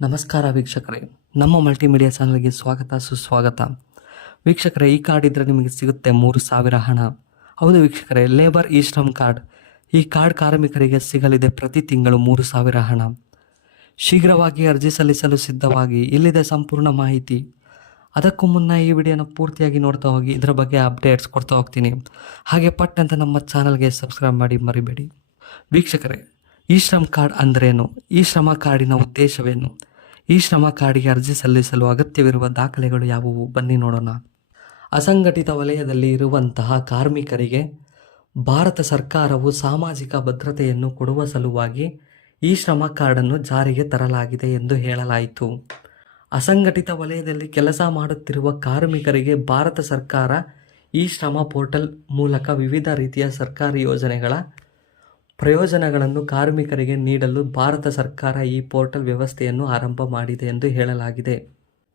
ನಮಸ್ಕಾರ ವೀಕ್ಷಕರೇ, ನಮ್ಮ ಮಲ್ಟಿಮೀಡಿಯಾ ಚಾನಲ್ಗೆ ಸ್ವಾಗತ ಸುಸ್ವಾಗತ. ವೀಕ್ಷಕರೇ, ಈ ಕಾರ್ಡ್ ಇದ್ದರೆ ನಿಮಗೆ ಸಿಗುತ್ತೆ 3,000 ಹಣ. ಹೌದು ವೀಕ್ಷಕರೇ, ಲೇಬರ್ ಇ ಶ್ರಮ್ ಕಾರ್ಡ್. ಈ ಕಾರ್ಡ್ ಕಾರ್ಮಿಕರಿಗೆ ಸಿಗಲಿದೆ ಪ್ರತಿ ತಿಂಗಳು 3,000 ಹಣ. ಶೀಘ್ರವಾಗಿ ಅರ್ಜಿ ಸಲ್ಲಿಸಲು ಸಿದ್ಧವಾಗಿ. ಇಲ್ಲಿದೆ ಸಂಪೂರ್ಣ ಮಾಹಿತಿ. ಅದಕ್ಕೂ ಮುನ್ನ ಈ ವಿಡಿಯೋನ ಪೂರ್ತಿಯಾಗಿ ನೋಡ್ತಾ ಹೋಗಿ, ಇದರ ಬಗ್ಗೆ ಅಪ್ಡೇಟ್ಸ್ ಕೊಡ್ತಾ ಹೋಗ್ತೀನಿ. ಹಾಗೆ ಪಟ್ ಅಂತ ನಮ್ಮ ಚಾನಲ್ಗೆ ಸಬ್ಸ್ಕ್ರೈಬ್ ಮಾಡಿ ಮರಿಬೇಡಿ. ವೀಕ್ಷಕರೇ, ಇ ಶ್ರಮ್ ಕಾರ್ಡ್ ಅಂದ್ರೇನು? ಈ ಶ್ರಮ ಕಾರ್ಡಿನ ಉದ್ದೇಶವೇನು? ಈ ಶ್ರಮ ಕಾರ್ಡಿಗೆ ಅರ್ಜಿ ಸಲ್ಲಿಸಲು ಅಗತ್ಯವಿರುವ ದಾಖಲೆಗಳು ಯಾವುವು? ಬನ್ನಿ ನೋಡೋಣ. ಅಸಂಘಟಿತ ವಲಯದಲ್ಲಿ ಇರುವಂತಹ ಕಾರ್ಮಿಕರಿಗೆ ಭಾರತ ಸರ್ಕಾರವು ಸಾಮಾಜಿಕ ಭದ್ರತೆಯನ್ನು ಕೊಡುವ ಸಲುವಾಗಿ ಈ ಶ್ರಮ ಕಾರ್ಡನ್ನು ಜಾರಿಗೆ ತರಲಾಗಿದೆ ಎಂದು ಹೇಳಲಾಯಿತು. ಅಸಂಘಟಿತ ವಲಯದಲ್ಲಿ ಕೆಲಸ ಮಾಡುತ್ತಿರುವ ಕಾರ್ಮಿಕರಿಗೆ ಭಾರತ ಸರ್ಕಾರ ಈ ಶ್ರಮ ಪೋರ್ಟಲ್ ಮೂಲಕ ವಿವಿಧ ರೀತಿಯ ಸರ್ಕಾರಿ ಯೋಜನೆಗಳ ಪ್ರಯೋಜನಗಳನ್ನು ಕಾರ್ಮಿಕರಿಗೆ ನೀಡಲು ಭಾರತ ಸರ್ಕಾರ ಈ ಪೋರ್ಟಲ್ ವ್ಯವಸ್ಥೆಯನ್ನು ಆರಂಭ ಮಾಡಿದೆ ಎಂದು ಹೇಳಲಾಗಿದೆ.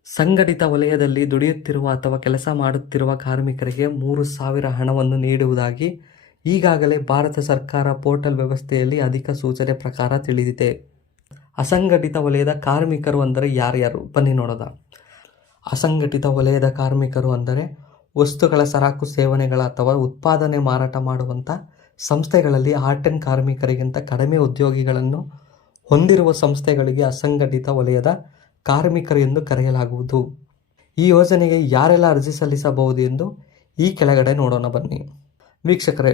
ಸಂಘಟಿತ ವಲಯದಲ್ಲಿ ದುಡಿಯುತ್ತಿರುವ ಅಥವಾ ಕೆಲಸ ಮಾಡುತ್ತಿರುವ ಕಾರ್ಮಿಕರಿಗೆ 3,000 ಹಣವನ್ನು ನೀಡುವುದಾಗಿ ಈಗಾಗಲೇ ಭಾರತ ಸರ್ಕಾರ ಪೋರ್ಟಲ್ ವ್ಯವಸ್ಥೆಯಲ್ಲಿ ಅಧಿಕ ಸೂಚನೆ ಪ್ರಕಾರ ತಿಳಿದಿದೆ. ಅಸಂಘಟಿತ ವಲಯದ ಕಾರ್ಮಿಕರು ಅಂದರೆ ಯಾರ್ಯಾರು? ಬನ್ನಿ ನೋಡೋಣ. ಅಸಂಘಟಿತ ವಲಯದ ಕಾರ್ಮಿಕರು ಅಂದರೆ ವಸ್ತುಗಳ ಸರಕು ಸೇವನೆಗಳ ಅಥವಾ ಉತ್ಪಾದನೆ ಮಾರಾಟ ಮಾಡುವಂಥ ಸಂಸ್ಥೆಗಳಲ್ಲಿ ಆರ್ಟ್ ಕಾರ್ಮಿಕರಿಗಿಂತ ಕಡಿಮೆ ಉದ್ಯೋಗಿಗಳನ್ನು ಹೊಂದಿರುವ ಸಂಸ್ಥೆಗಳಿಗೆ ಅಸಂಘಟಿತ ವಲಯದ ಕಾರ್ಮಿಕರು ಎಂದು ಕರೆಯಲಾಗುವುದು. ಈ ಯೋಜನೆಗೆ ಯಾರೆಲ್ಲ ಅರ್ಜಿ ಸಲ್ಲಿಸಬಹುದು ಎಂದು ಈ ಕೆಳಗಡೆ ನೋಡೋಣ ಬನ್ನಿ. ವೀಕ್ಷಕರೇ,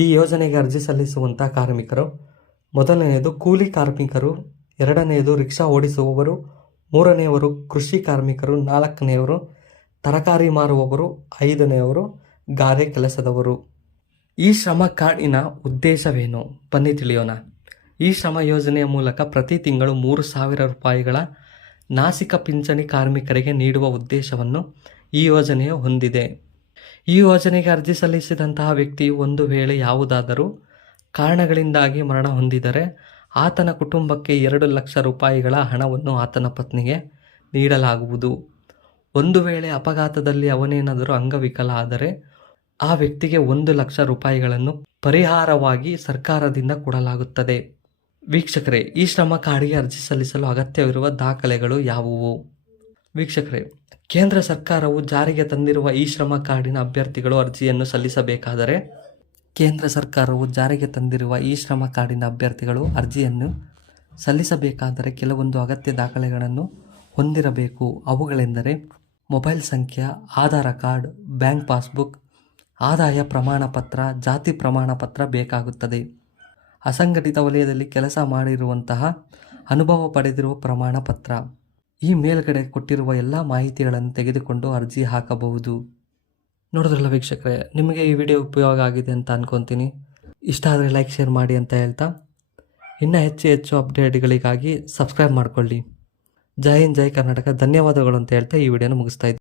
ಈ ಯೋಜನೆಗೆ ಅರ್ಜಿ ಸಲ್ಲಿಸುವಂಥ ಕಾರ್ಮಿಕರು: ಮೊದಲನೆಯದು ಕೂಲಿ ಕಾರ್ಮಿಕರು, ಎರಡನೆಯದು ರಿಕ್ಷಾ ಓಡಿಸುವವರು, ಮೂರನೆಯವರು ಕೃಷಿ ಕಾರ್ಮಿಕರು, ನಾಲ್ಕನೆಯವರು ತರಕಾರಿ ಮಾರುವವರು, ಐದನೆಯವರು ಗಾರೆ ಕೆಲಸದವರು. ಈ ಶ್ರಮ ಕಾರ್ಡಿನ ಉದ್ದೇಶವೇನು? ಬನ್ನಿ ತಿಳಿಯೋಣ. ಈ ಶ್ರಮ ಯೋಜನೆಯ ಮೂಲಕ ಪ್ರತಿ ತಿಂಗಳು 3,000 ರೂಪಾಯಿಗಳ ಮಾಸಿಕ ಪಿಂಚಣಿ ಕಾರ್ಮಿಕರಿಗೆ ನೀಡುವ ಉದ್ದೇಶವನ್ನು ಈ ಯೋಜನೆಯು ಹೊಂದಿದೆ. ಈ ಯೋಜನೆಗೆ ಅರ್ಜಿ ಸಲ್ಲಿಸಿದಂತಹ ವ್ಯಕ್ತಿಯು ಒಂದು ವೇಳೆ ಯಾವುದಾದರೂ ಕಾರಣಗಳಿಂದಾಗಿ ಮರಣ ಹೊಂದಿದರೆ ಆತನ ಕುಟುಂಬಕ್ಕೆ 2 ಲಕ್ಷ ರೂಪಾಯಿಗಳ ಹಣವನ್ನು ಆತನ ಪತ್ನಿಗೆ ನೀಡಲಾಗುವುದು. ಒಂದು ವೇಳೆ ಅಪಘಾತದಲ್ಲಿ ಅವನೇನಾದರೂ ಅಂಗವಿಕಲ ಆದರೆ ಆ ವ್ಯಕ್ತಿಗೆ 1 ಲಕ್ಷ ರೂಪಾಯಿಗಳನ್ನು ಪರಿಹಾರವಾಗಿ ಸರ್ಕಾರದಿಂದ ಕೊಡಲಾಗುತ್ತದೆ. ವೀಕ್ಷಕರೇ, ಈ ಶ್ರಮ ಕಾರ್ಡಿಗೆ ಅರ್ಜಿ ಸಲ್ಲಿಸಲು ಅಗತ್ಯವಿರುವ ದಾಖಲೆಗಳು ಯಾವುವು? ವೀಕ್ಷಕರೇ, ಕೇಂದ್ರ ಸರ್ಕಾರವು ಜಾರಿಗೆ ತಂದಿರುವ ಈ ಶ್ರಮ ಕಾರ್ಡಿನ ಅಭ್ಯರ್ಥಿಗಳು ಅರ್ಜಿಯನ್ನು ಸಲ್ಲಿಸಬೇಕಾದರೆ ಕೆಲವೊಂದು ಅಗತ್ಯ ದಾಖಲೆಗಳನ್ನು ಹೊಂದಿರಬೇಕು. ಅವುಗಳೆಂದರೆ ಮೊಬೈಲ್ ಸಂಖ್ಯೆ, ಆಧಾರ್ ಕಾರ್ಡ್, ಬ್ಯಾಂಕ್ ಪಾಸ್ಬುಕ್, ಆದಾಯ ಪ್ರಮಾಣ ಪತ್ರ, ಜಾತಿ ಪ್ರಮಾಣ ಪತ್ರ ಬೇಕಾಗುತ್ತದೆ. ಅಸಂಘಟಿತ ವಲಯದಲ್ಲಿ ಕೆಲಸ ಮಾಡಿರುವಂತಹ ಅನುಭವ ಪಡೆದಿರುವ ಪ್ರಮಾಣ ಪತ್ರ. ಈ ಮೇಲ್ಗಡೆ ಕೊಟ್ಟಿರುವ ಎಲ್ಲ ಮಾಹಿತಿಗಳನ್ನು ತೆಗೆದುಕೊಂಡು ಅರ್ಜಿ ಹಾಕಬಹುದು. ನೋಡಿದ್ರಲ್ಲ ವೀಕ್ಷಕರೇ, ನಿಮಗೆ ಈ ವಿಡಿಯೋ ಉಪಯೋಗ ಆಗಿದೆ ಅಂತ ಅನ್ಕೊತೀನಿ. ಇಷ್ಟ ಆದರೆ ಲೈಕ್, ಶೇರ್ ಮಾಡಿ ಅಂತ ಹೇಳ್ತಾ, ಇನ್ನೂ ಹೆಚ್ಚು ಅಪ್ಡೇಟ್ಗಳಿಗಾಗಿ ಸಬ್ಸ್ಕ್ರೈಬ್ ಮಾಡಿಕೊಳ್ಳಿ. ಜೈ ಹಿಂದ್, ಜೈ ಕರ್ನಾಟಕ. ಧನ್ಯವಾದಗಳು ಅಂತ ಹೇಳ್ತಾ ಈ ವಿಡಿಯೋನ ಮುಗಿಸ್ತಾ ಇದ್ದೀನಿ.